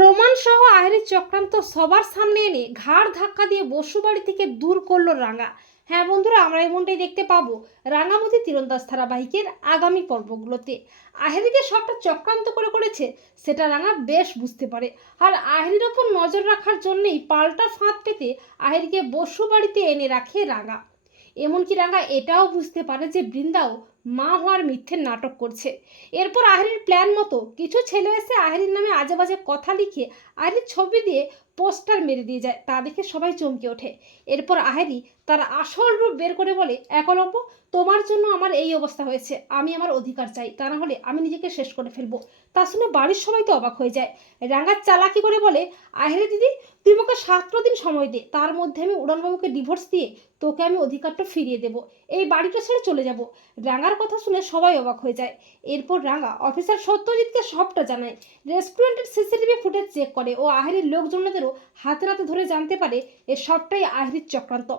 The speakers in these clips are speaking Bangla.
প্রমাণ সহ আহেরের চক্রান্ত সবার সামনে এনে ঘাড় ধাক্কা দিয়ে বসুবাড়ি থেকে দূর করল রাঙা। হ্যাঁ বন্ধুরা, আমরা এমনটাই দেখতে পাবো রাঙামতি তীরন্দাজ ধারাবাহিকের আগামী পর্বগুলোতে। আহেরিকে সবটা চক্রান্ত করে করেছে, সেটা রাঙা বেশ বুঝতে পারে। আর আহেরির ওপর নজর রাখার জন্যই পাল্টা ফাঁদ পেতে আহেরিকে বসু বাড়িতে এনে রাখে রাঙা। এমনকি রাঙা এটাও বুঝতে পারে যে বৃন্দাও মা হওয়ার মিথ্যে নাটক করছে। এরপর আহেরির প্ল্যান মতো কিছু ছেলে এসে আহেরির নামে আজে বাজে কথা লিখে আহেরির ছবি দিয়ে পোস্টার মেরে দিয়ে যায়। তা দেখে সবাই চমকে ওঠে। এরপর আহেরি তার আসল রূপ বের করে বলে একলব্য তোমার জন্য আমার এই অবস্থা হয়েছে। আমি আমার অধিকার চাই। তা না হলে আমি নিজেকে শেষ করে ফেলব তা শুনে বাড়ির সবাই তো অবাক হয়ে যায়। রাঙার চালাকি করে বলে, আহেরে দিদি, তুই আমাকে সাতটা দিন সময় দে। তার মধ্যে আমি উড়ানবাবুকে ডিভোর্স দিয়ে তোকে আমি অধিকারটা ফিরিয়ে দেব। এই বাড়িটা ছেড়ে চলে যাব রাঙার কথা শুনে সবাই অবাক হয়ে যায়। এরপর রাঙা অফিসার সত্যজিৎকে সবটা জানায়। রেস্টুরেন্টের সিসিটিভি ফুটেজ চেক করে ও আহেরির লোকজনদেরও হাতে নাতে ধরে জানতে পারে এ সবটাই আহেরির চক্রান্ত।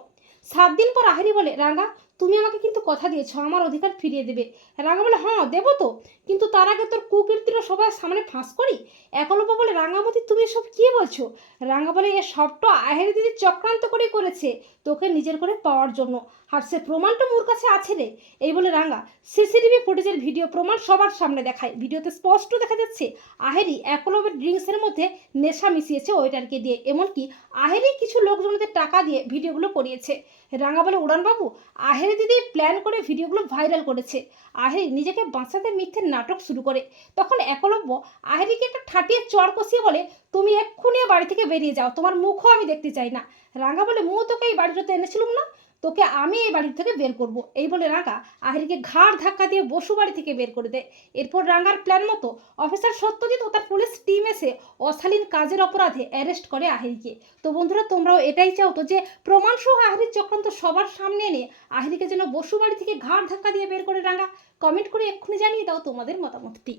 সাত দিন পর আহেরি বলে, রাঙা তুমি আমাকে কিন্তু কথা দিয়েছ, আমার অধিকার ফিরিয়ে দেবে। রাঙা বলে হ্যাঁ দেবো তো। কিন্তু তার আগে তোর কুকীর্তিটা সবার সামনে ফাঁস করি। একলব্য বলে, রাঙামতি, তুমি এসব কি বলছো? রাঙা বলে, এ সবটা আহেরি দিদি চক্রান্ত করে করেছে তোকে নিজের করে পাওয়ার জন্য। আর সে প্রমাণটা মোর কাছে আছে রে। এই বলে রাঙা সিসিটিভি ফুটেজের ভিডিও প্রমাণ সবার সামনে দেখায়। ভিডিওতে স্পষ্ট দেখা যাচ্ছে, আহেরি একলব্যের ড্রিঙ্কসের মধ্যে নেশা মিশিয়েছে ওয়েটারকে দিয়ে। এমনকি আহেরি কিছু লোকজনদের টাকা দিয়ে ভিডিওগুলো করিয়েছে। রাঙা বলে, উড়ানবাবু, আহেরি দিদি প্ল্যান করে ভিডিওগুলো ভাইরাল করেছে। আহেরি নিজেকে বাঁচাতে মিথ্যে নাটক শুরু করে। তখন একলব্য আহেরিকে একটা ঠাটিয়ে চর কষিয়ে বলে, তুমি এক্ষুনি বাড়ি থেকে বেরিয়ে যাও, তোমার মুখও আমি দেখতে চাই না। রাঙা বলে মুখ তোকে এই বাড়িটাতে এনেছিলাম না? তোকে আমি এই বাড়ি থেকে বের করব। এই বলে রাঙা আহেরিকে ঘাড় ধাক্কা দিয়ে বসু বাড়ি থেকে বের করে দেয়। এরপর রাঙার প্ল্যান মতো অফিসার সত্যজিৎ ও তার পুলিশ টিম এসে অশালীন কাজের অপরাধে অ্যারেস্ট করে আহেরিকে। তো বন্ধুরা, তোমরাও এটাই চাও তো যে প্রমাণ সহ আহেরির চক্রান্ত সবার সামনে এনে আহেরিকে যেন বসু বাড়ি থেকে ঘাড় ধাক্কা দিয়ে বের করে রাঙা। কমেন্ট করে এক্ষুনি জানিয়ে দাও তোমাদের মতামতটি।